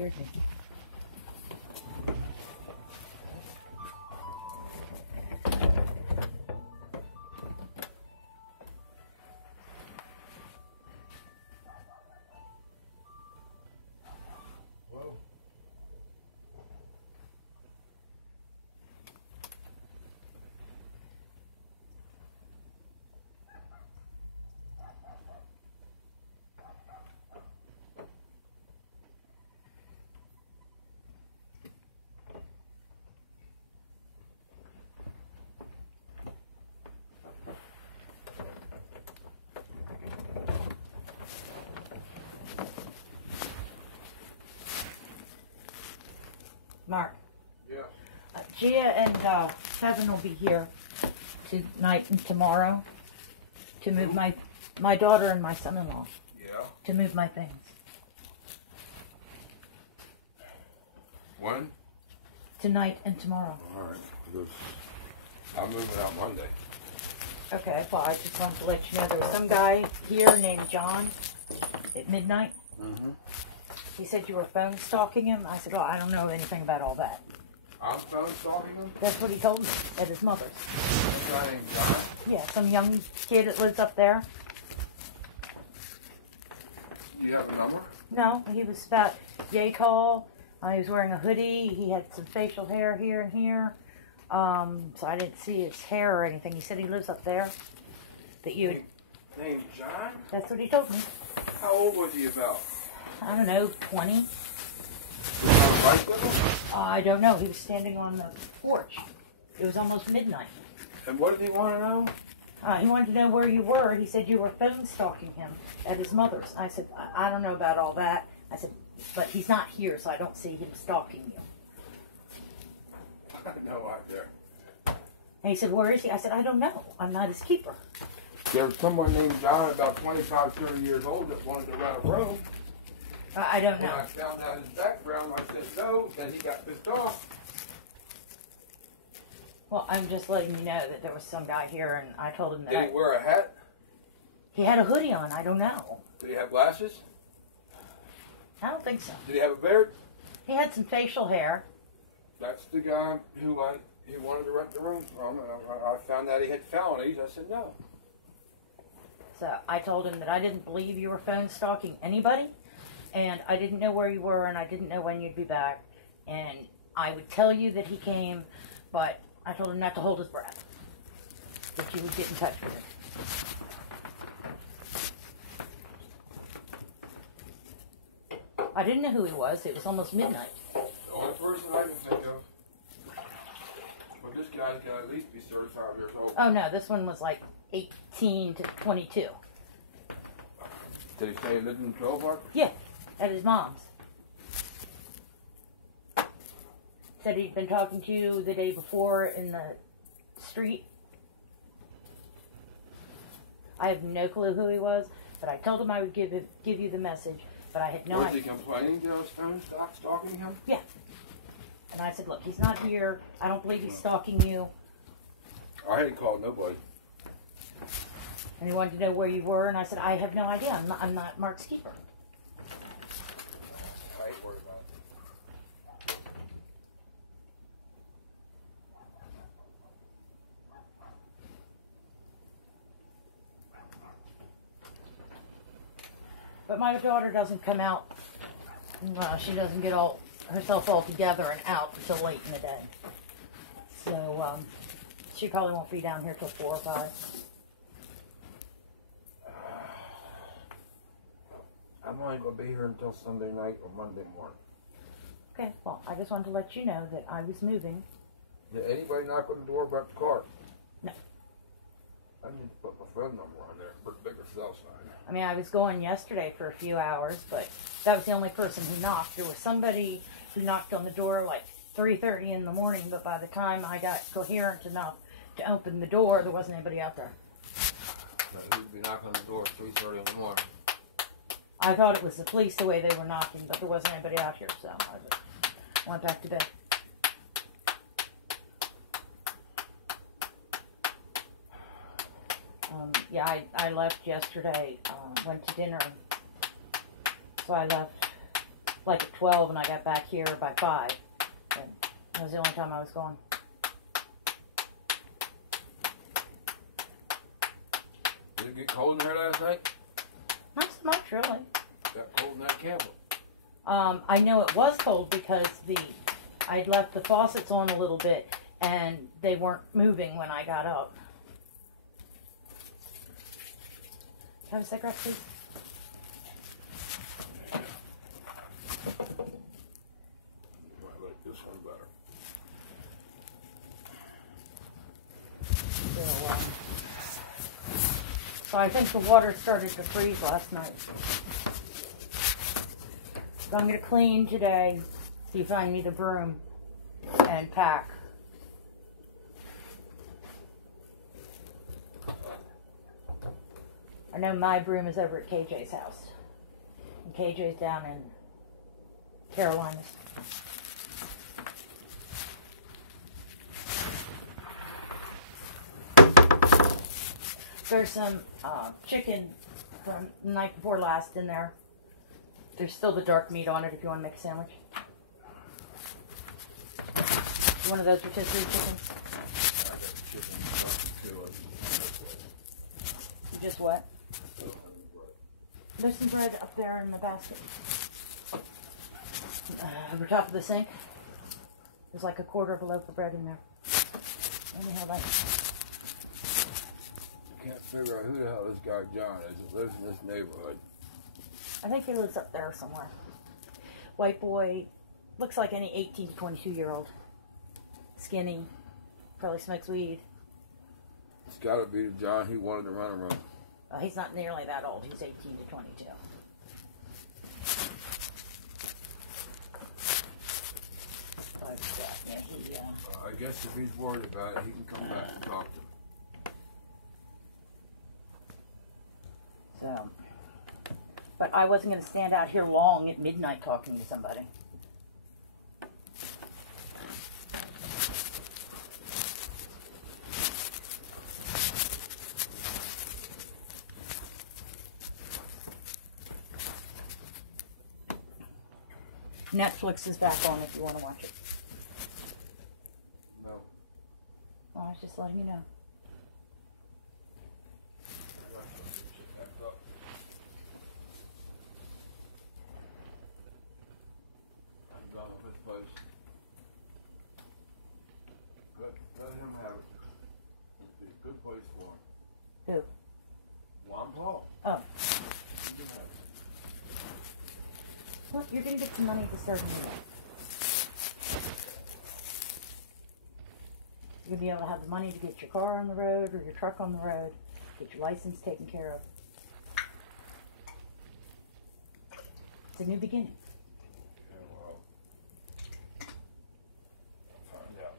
scared me. Mark. Yeah. Gia and Kevin will be here tonight and tomorrow to move my daughter and my son-in-law. Yeah. To move my things. When? Tonight and tomorrow. All right. Because I'm moving out Monday. Okay, well, I just wanted to let you know there was some guy here named John at midnight. Mm-hmm. He said you were phone stalking him. I said, well, I don't know anything about all that. I'm phone stalking him? That's what he told me at his mother's. Some guy named John? Yeah, some young kid that lives up there. Do you have a number? No, he was about yay tall. He was wearing a hoodie. He had some facial hair here and here. So I didn't see his hair or anything. He said he lives up there. That you. Named John? That's what he told me. How old was he about? I don't know, 20. Was you on a bike with him? I don't know. He was standing on the porch. It was almost midnight. And what did he want to know? He wanted to know where you were. He said you were phone stalking him at his mother's. I said, I don't know about all that. I said, but he's not here, so I don't see him stalking you. No idea. And he said, where is he? I said, I don't know. I'm not his keeper. There was someone named John, about 25, 30 years old, that wanted to rent a room. I don't When know. I found out his background, I said no, then he got pissed off. Well, I'm just letting you know that there was some guy here, and I told him that Did he wear a hat? he had a hoodie on. I don't know. Did he have glasses? I don't think so. Did he have a beard? He had some facial hair. That's the guy who he wanted to rent the room from. And I found out he had felonies. I said no. So I told him that I didn't believe you were phone stalking anybody, and I didn't know where you were, and I didn't know when you'd be back. And I would tell you that he came, but I told him not to hold his breath, that you would get in touch with him. I didn't know who he was. It was almost midnight. The only person I can think of. But this guy's got to at least be 35 years old. Oh, no, this one was like 18 to 22. Did he say he lived in Trollpark? Yeah, at his mom's. Said he'd been talking to you the day before in the street. I have no clue who he was, but I told him I would give you the message, but I had no Was he idea. complaining to us phone stalking him? Yeah. And I said, look, he's not here. I don't believe he's stalking you. I hadn't called nobody. And he wanted to know where you were, and I said, I have no idea. I'm not Mark's keeper. I ain't worried about it. But my daughter doesn't come out. She doesn't get herself all together and out until late in the day. So she probably won't be down here till 4 or 5. I'm only going to be here until Sunday night or Monday morning. Okay, well, I just wanted to let you know that I was moving. Did anybody knock on the door about the car? No. I need to put my phone number on there, put a bigger cell sign. I mean, I was going yesterday for a few hours, but that was the only person who knocked. There was somebody who knocked on the door like 3:30 in the morning, but by the time I got coherent enough to open the door, there wasn't anybody out there. Now, who'd be knocking on the door at 3:30 in the morning? I thought it was the police the way they were knocking, but there wasn't anybody out here, so I just went back to bed. Yeah, I left yesterday, went to dinner, so I left like at 12 and I got back here by 5. And that was the only time I was gone. Did it get cold in here last night? Not so much, really. Got cold in that camper. I know it was cold because I'd left the faucets on a little bit and they weren't moving when I got up. Have a cigarette, please. I like this one better. So I think the water started to freeze last night. So I'm going to clean today. So you find me the broom and pack. I know my broom is over at KJ's house. And KJ's down in Carolinas. There's some chicken from the night before last in there. There's still the dark meat on it if you want to make a sandwich. One of those rotisserie chickens. You just what? There's some bread up there in the basket. Over top of the sink. There's like a quarter of a loaf of bread in there. Anyhow, like. Can't figure out who the hell this guy John is that lives in this neighborhood. I think he lives up there somewhere. White boy, looks like any 18 to 22 year old. Skinny, probably smokes weed. It's got to be the John who wanted to run a room. He's not nearly that old. He's 18 to 22. But yeah, I guess if he's worried about it, he can come back and talk to him. So, but I wasn't going to stand out here long at midnight talking to somebody. Netflix is back on if you want to watch it. No. Well, I was just letting you know. Let him have it. It'd be a good place for him. Who? Juan Paul. Oh. You can have it. Well, you're going to get some money to start anyway. You're going to be able to have the money to get your car on the road or your truck on the road, get your license taken care of. It's a new beginning. Yeah, well, I'll find out.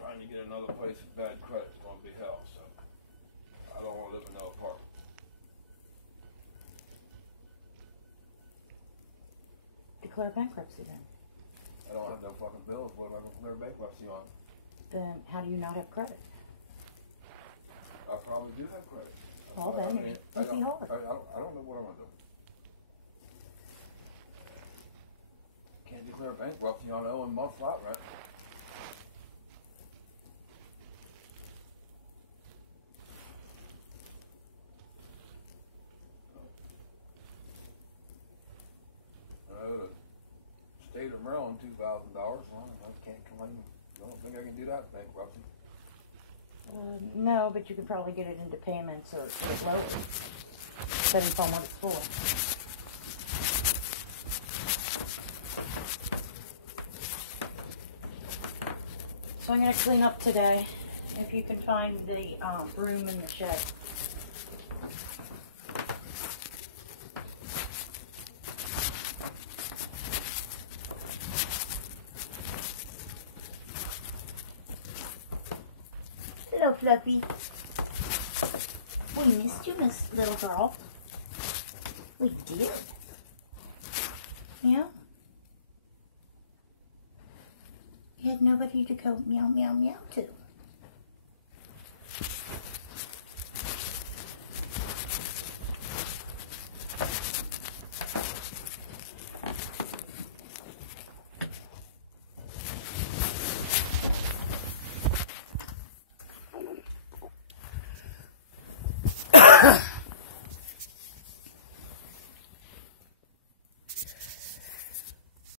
Trying to get another place with bad credit is going to be hell, so I don't want to live in no apartment. Declare bankruptcy then. I don't have no fucking bills. What am I going to declare bankruptcy on? Then how do you not have credit? I probably do have credit. Well, then it would be hard. I don't know what I'm going to do. Can't declare bankruptcy on owing month's lot rent. State of Maryland, $2,000. Well, I can't claim. I don't think I can do that bankruptcy. No, but you could probably get it into payments or lower, depending upon what it's for. So I'm going to clean up today. If you can find the broom in the shed. Hello, Fluffy. We missed you, Miss Little Girl. We did. Yeah. You had nobody to go meow, meow, meow to.